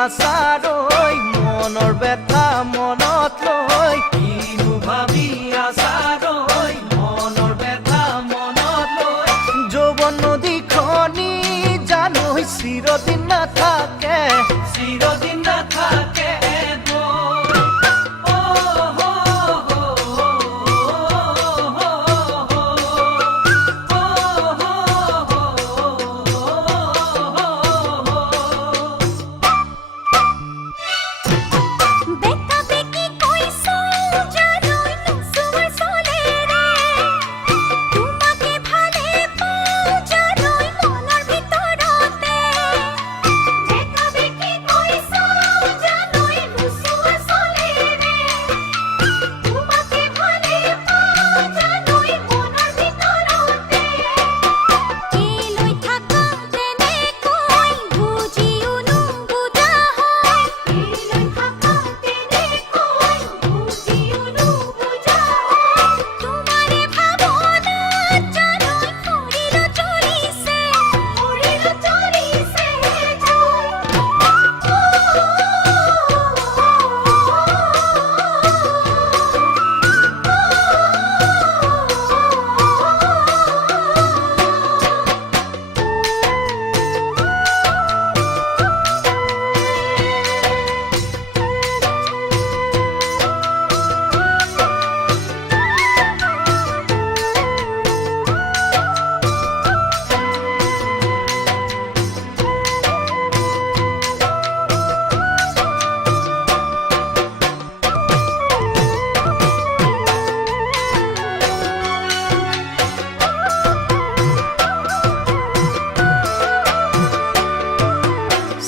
আছাৰৈ মনৰ ব্যথা মনত লৈ কিনো ভাবি আছাৰৈ মনৰ ব্যথা মনত লৈ যৌৱন নদীখনি জানৈ চিৰদিন নাথাকে চিৰদিন নাথাকে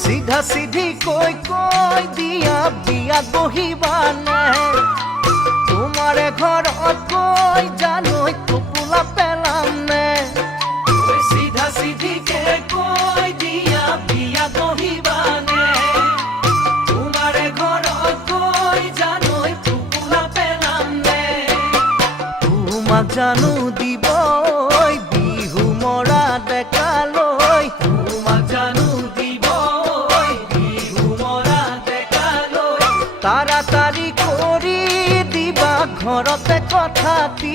সিধা সিধি কৈ দিয়া বিয়াত বহিবানে তোমাৰে ঘৰত কৈ জানৈ টোপোলা পেলাম নে সিধা সিধিকে কৈ দিয়া বিয়াত বহিবানে তোমাৰে ঘৰত কৈ জানৈ টোপোলা পেলাম নে তোমাক জানো দিব বিহু মৰা ডেকালৈ তোমাক জানো তাড়াতাড়ি কৰি দিবা ঘৰতে কথাটি